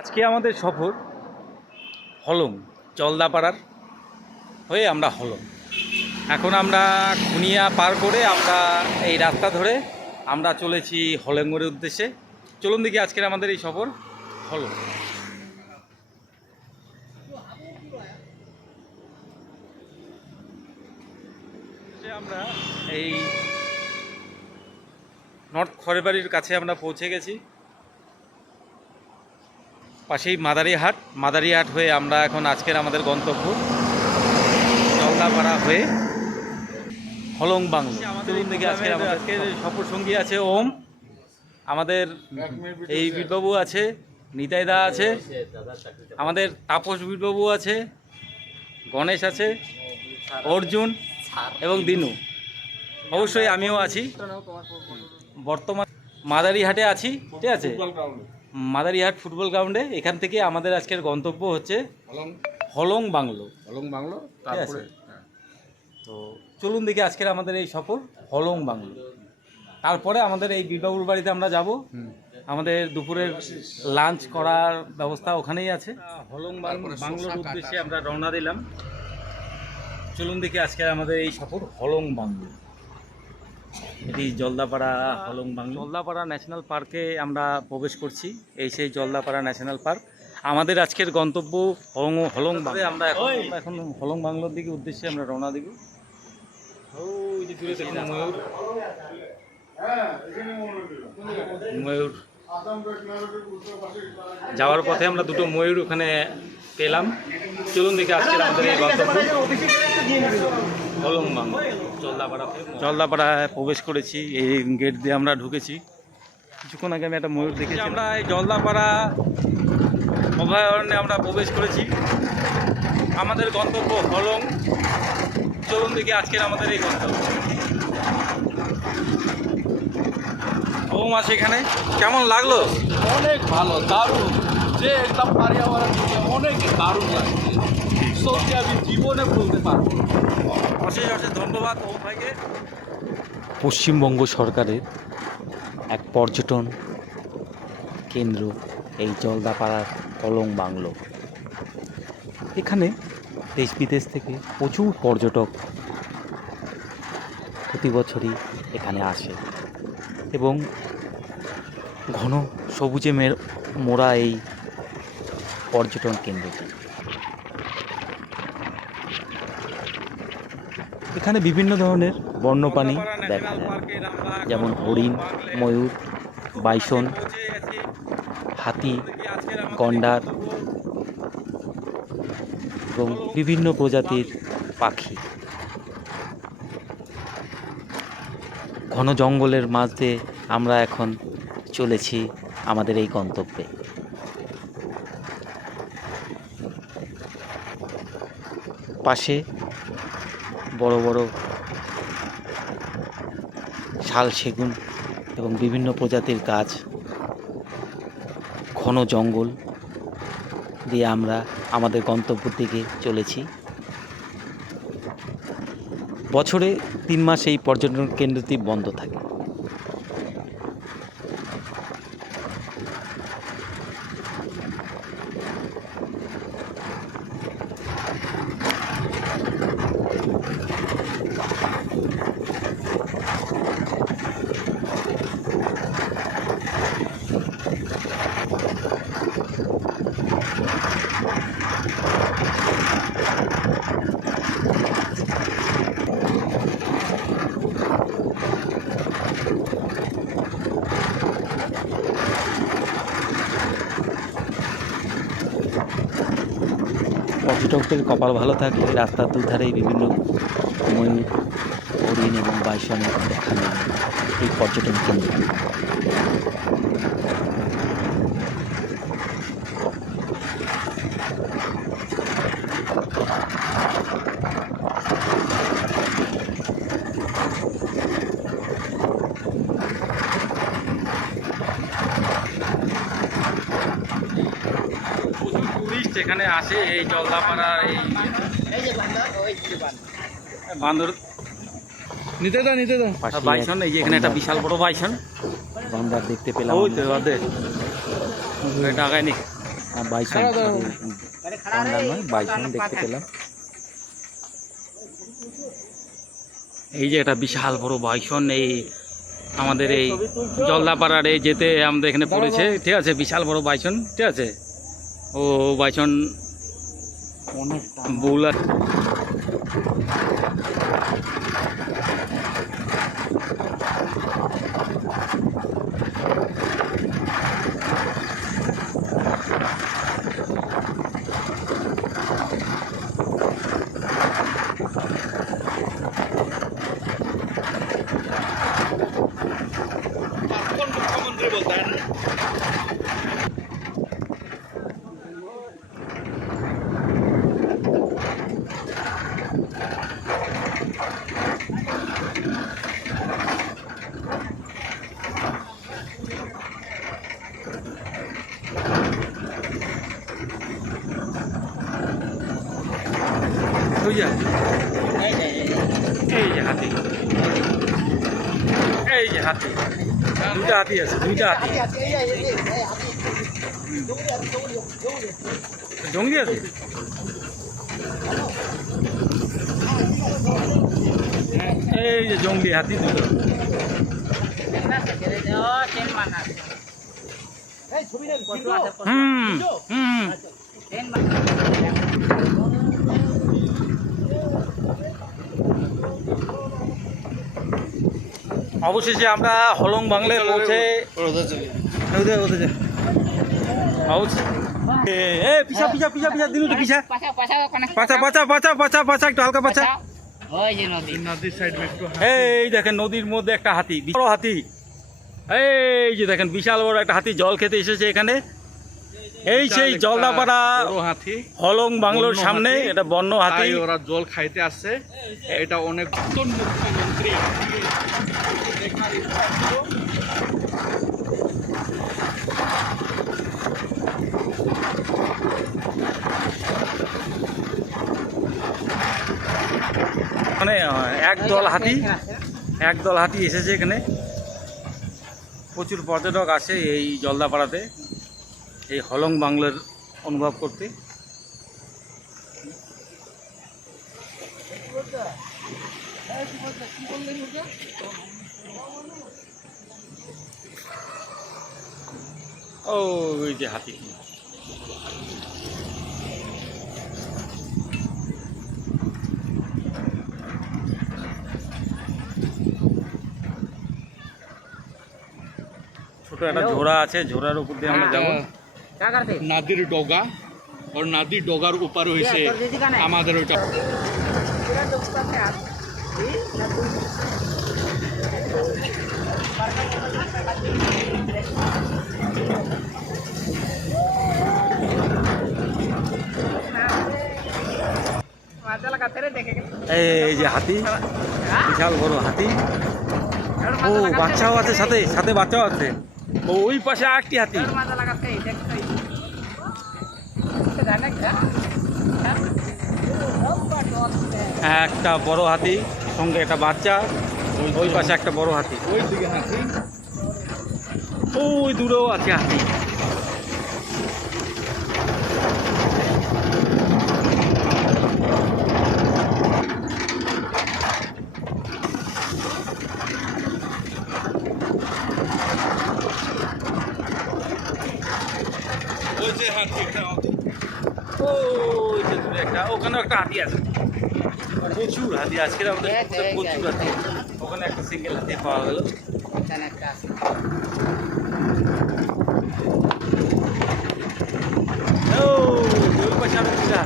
আজকে আমাদের সফর হলং জলদাপাড়ার হয়ে আমরা হলং। এখন আমরা খুনিয়া পার করে আমরা এই রাস্তা ধরে আমরা চলেছি হলংয়ের উদ্দেশ্যে। চলুন দেখি আজকের আমাদের এই সফর হলং। আমরা এই নর্থ খড়েবাড়ির কাছে আমরা পৌঁছে গেছি। পাশেই মাদারিহাট হয়ে আমরা এখন আজকের আমাদের গন্তব্য জলদাপাড়া হয়ে হলং বাংলো। চলুন দেখি আজকের সফর সঙ্গী আছে ওম, আমাদের এই বীরবাবু আছে, নিতাইদা আছে, আমাদের তাপস বীরবাবু আছে, গণেশ আছে, অর্জুন এবং দিনু, অবশ্যই আমিও আছি। বর্তমান মাদারিহাটে আছি, ঠিক আছে, মাদারিহাট ফুটবল গ্রাউন্ডে। এখান থেকে আমাদের আজকের গন্তব্য হচ্ছে হলং বাংলো। তারপরে তো চলুন দেখি আজকের আমাদের এই সফর হলং বাংলো। তারপরে আমাদের এই বীরবাবুর বাড়িতে আমরা যাব। আমাদের দুপুরের লাঞ্চ করার ব্যবস্থা ওখানেই আছে। হলং বাংলোর উদ্দেশ্যে আমরা রওনা দিলাম। চলুন দেখি আজকের আমাদের এই সফর হলং বাংলো। এটি জলদাপাড়া হলং বাংলো। জলদাপাড়া ন্যাশনাল পার্কে আমরা প্রবেশ করছি। এই সেই জলদাপাড়া ন্যাশনাল পার্ক। আমাদের আজকের গন্তব্য হলং বাংলো। আমরা এখন হলং বাংলোর দিকে উদ্দেশ্যে আমরা রওনা দিব। ময়ূর যাওয়ার পথে আমরা দুটো ময়ূর ওখানে পেলাম। চলুন দেখি আজকের আমাদের এই গন্তব্য হলং বাংলো। জলদাপাড়ায় প্রবেশ করেছি, এই গেট দিয়ে আমরা ঢুকেছি। কিছুক্ষণ আগে আমি একটা ময়ূর দেখেছি। আমরা এই জলদাপাড়া অভয়ারণ্যে আমরা প্রবেশ করেছি। আমাদের গন্তব্য হলং। চলুন দেখি আজকের আমাদের এই গন্তব্য। ওম আছে এখানে, কেমন লাগলো? অনেক ভালো, দারুণ, যে একটা পারিয়াবরণ অনেক দারুণ লাগছে, সত্যি আমি জীবনে বলতে পারবো। অশেষ অশেষ ধন্যবাদ ওম ভাইকে। পশ্চিমবঙ্গ সরকারের এক পর্যটন কেন্দ্র এই জলদাপাড়ার হলং বাংলো। এখানে দেশ বিদেশ থেকে প্রচুর পর্যটক প্রতি বছরই এখানে আসে এবং ঘন সবুজে মোড়া এই পর্যটন কেন্দ্রটি। এখানে বিভিন্ন ধরনের বন্যপ্রাণী দেখা যায়, যেমন হরিণ, ময়ূর, বাইসন, হাতি, গন্ডার এবং বিভিন্ন প্রজাতির পাখি। ঘন জঙ্গলের মাঝ দিয়ে আমরা এখন চলেছি আমাদের এই গন্তব্যে। পাশে বড় বড় শাল, সেগুন এবং বিভিন্ন প্রজাতির গাছ, ঘন জঙ্গল দিয়ে আমরা আমাদের গন্তব্যের দিকে চলেছি। বছরে 3 মাস এই পর্যটন কেন্দ্রটি বন্ধ থাকে। পর্যটকদের কপাল ভালো থাকলে রাস্তার দুধারেই বিভিন্ন ময়ূর, হরিণ এবং বাইসনের দেখা মেলে এই পর্যটন কেন্দ্র। এখানে আসে এই জলদাপাড়ার এই বান্দর নিতে দাও বাইসন। এই যে এখানে একটা বিশাল বড় বাইসন বান্দর দেখতে পেলাম। ওই তো টাকায় নি বাইসন গন্ডার নয়, বাইসন দেখতে পেলাম। এই যে একটা বিশাল বড় বাইসন এই আমাদের এই জলদাপাড়ার এই যেতে আমাদের এখানে পড়েছে, ঠিক আছে, বিশাল বড় বাইসন, ঠিক আছে। ও বাইসন বউলা मुख्यमंत्री बोलता है ना। এই যে হাতি, এই যে হাতি, দুইটা হাতি আছে, দুইটা হাতি জঙ্গলি আছে। এই যে জঙ্গলি হাতি দুটো। হুম হুম অবশেষে আমরা হলং বাংলায় পৌঁছে পিছা পিছা পিছা পিছা দিন পিছা পাছা পাছা পাছা পাছা পাছা একটু হালকা পাছা। नदी साइड में একটু এই দেখেন নদীর মধ্যে একটা হাতি, বড় হাতি, এই যে দেখেন বিশাল বড় একটা হাতি জল খেতে এসেছে এখানে। এই সেই জলদাপাড়া বড় হাতি হলং বাংলোর সামনে, এটা বন্য হাতি। তাই ওরা জল খাইতে আসছে। এটা অনেক প্রাক্তন মুখ্যমন্ত্রী দেখার ইচ্ছা ছিল। মানে একদল হাতি এসেছে এখানে। প্রচুর পর্যটক আসে এই জলদাপাড়াতে এই হলং বাংলার অনুভব করতে। ও ওই যে হাতি, ছোট একটা ঝোড়া আছে, ঝোড়ার উপর দিয়ে আমরা যাবো। নদীর ডগা আর নদীর ডগার উপর হয়েছে আমাদের ওইটা। এই যে হাতি, বিশাল বড় হাতি। ও বাচ্চাও আছে সাথে, সাথে বাচ্চাও আছে। ও ওই পাশে আরেকটি হাতি, একটা বড় হাতি সঙ্গে একটা বাচ্চা, ওই পাশে একটা বড় হাতি, ওই দিকে হাতি, ওই দূরেও আছে হাতি। ওই যে হাতি ওই যে দূরে একটা, ওখানেও একটা হাতি আছে। প্রচুর হাতি আজকের আমাদের প্রচুর হাতি। ওখানে একটা সিঙ্গেল হাতি পাওয়া গেল। ও ওই পাশে আরো দুটা।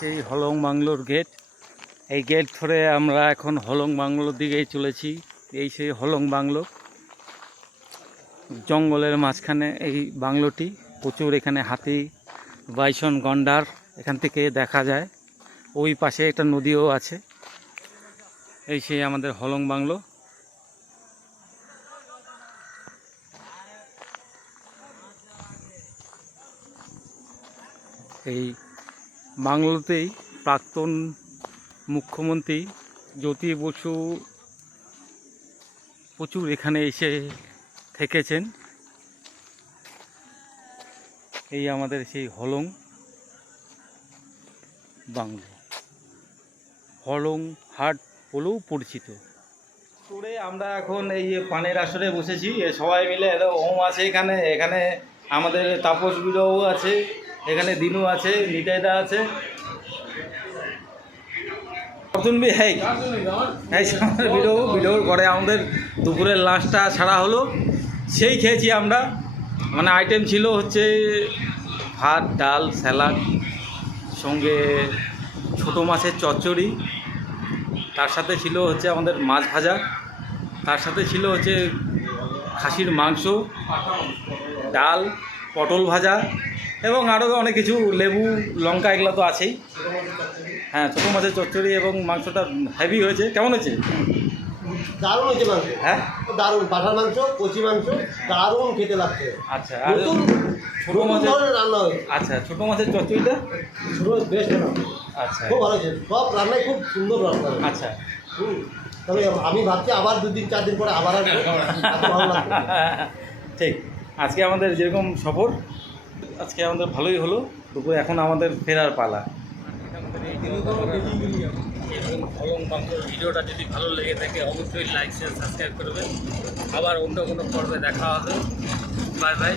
সেই হলং বাংলোর গেট। এই গেট ধরে আমরা এখন হলং বাংলোর দিকেই চলেছি। এই সেই হলং বাংলো, জঙ্গলের মাঝখানে এই বাংলোটি। প্রচুর এখানে হাতি, বাইসন, গন্ডার এখান থেকে দেখা যায়। ওই পাশে একটা নদীও আছে। এই সেই আমাদের হলং বাংলো। এই বাংলোতেই প্রাক্তন মুখ্যমন্ত্রী জ্যোতি বসু প্রচুর এখানে এসে থেকেছেন। এই আমাদের সেই হলং বাংলো, হলং হাট বলেও পরিচিত। করে আমরা এখন এই পানের আসরে বসেছি। সবাই মিলে ওম আছে এখানে, এখানে আমাদের তাপস বিরও আছে, এখানে দিনু আছে, নিতাইদা আছে। শুনবি হ্যাঁ হ্যাঁ ভিডিওর পরে আমাদের দুপুরের লাঞ্চটা ছাড়া হলো, সেই খেয়েছি আমরা। মানে আইটেম ছিল হচ্ছে ভাত, ডাল, স্যালাড, সঙ্গে ছোটো মাছের চচ্চড়ি, তার সাথে ছিল হচ্ছে আমাদের মাছ ভাজা, তার সাথে ছিল হচ্ছে খাসির মাংস, ডাল, পটল ভাজা এবং আরও অনেক কিছু, লেবু, লঙ্কা, এগুলো তো আছেই। হ্যাঁ, ছোটো মাছের চচ্চড়ি এবং মাংসটা হেভি হয়েছে। কেমন হয়েছে? দারুণ হয়েছে মাংস। হ্যাঁ, দারুণ পাঠার মাংস, কচি মাংস, দারুণ খেতে লাগছে। আচ্ছা। আর নতুন ছোটো মাছের ধরনের রান্না হয়েছে। আচ্ছা, ছোটো মাছের চচ্চড়িটা ছোটো বেশ না, আচ্ছা খুব ভালো হয়েছে। সব রান্নাই খুব সুন্দর রান্না হয়েছে। আচ্ছা। তবে আমি ভাবছি আবার 2 দিন 4 দিন পরে আবার আসবো। এত ভালো লাগছে। ঠিক। আজকে আমাদের যেরকম সফর, আজকে আমাদের ভালোই হলো। দুপুরে এখন আমাদের ফেরার পালা। ভিডিওটা যদি ভালো লেগে থাকে অবশ্যই লাইক, শেয়ার, সাবস্ক্রাইব করবেন। আবার অন্য কোনো পর্বে দেখা হবে। Bye bye.